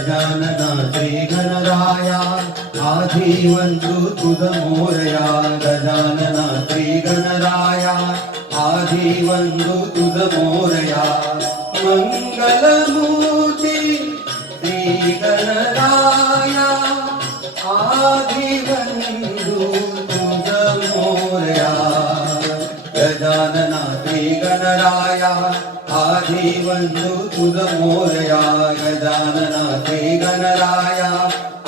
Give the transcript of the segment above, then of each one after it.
गजानना श्री गणराया आधी वंदू तुझ मोरया गजानना श्री गणराया आधी वंदू तुझ मोरया मंगलमूर्ती श्री गणराया आधी वंदू तुझ मोरया गजानना श्री गणराया आधी वंदू तुझ मोरया गजानना श्री गणराया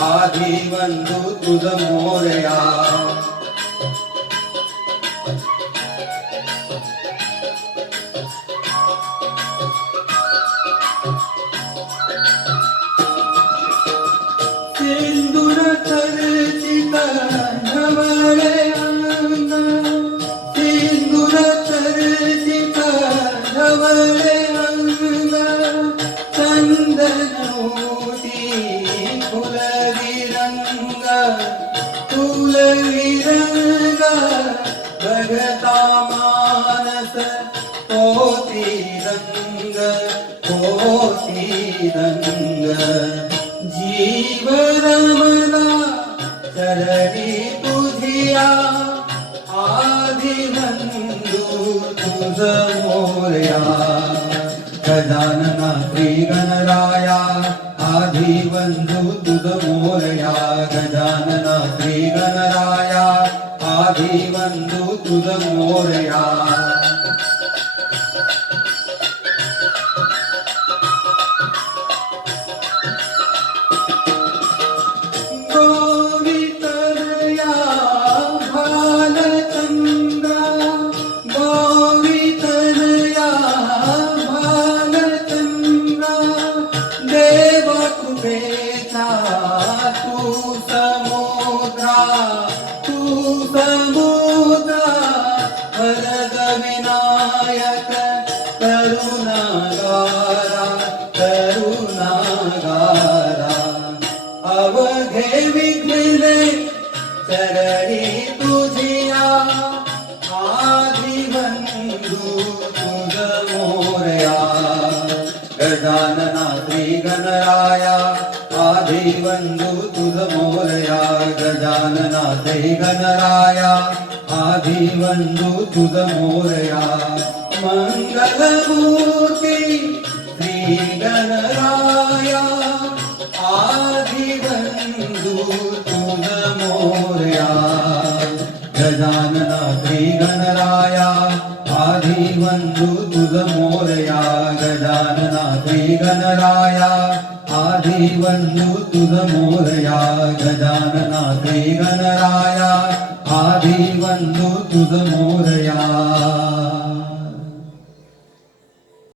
आधी वंदू तुझ मोरया सिंदूर चर्चित नवले अंग सिंदूर चर्चित नवले अंग चंदनोती फुलविरंग फुलविरंग बघता मानस पोती रंग जीव रमला चरणी तुझिया आधी वंदू तुझ मोरया गजानना श्री गणराया आधी वंदू तुझ मोरया गजानना श्री गणराया आधी वंदू तुझ मोरया तू समुद्रा वरद विनायक करुणागारा अवघे विघ्ने चरणी तुझिया आधी वंदू तुझ मोरया गजानना श्री गणराया आधी वंदू तुझ मोरया गजानना श्री गणराया आधी वंदू तुझ मोरया मंगलमूर्ती श्री गणराया आधी वंदू तुझ मोरया गजानना श्री गणराया आधी वंदू तुझ मोरया गजानना श्री गणराया आधी वंदू तुझ मोरया गजानना श्री गणराया आधी वंदू तुझ मोरया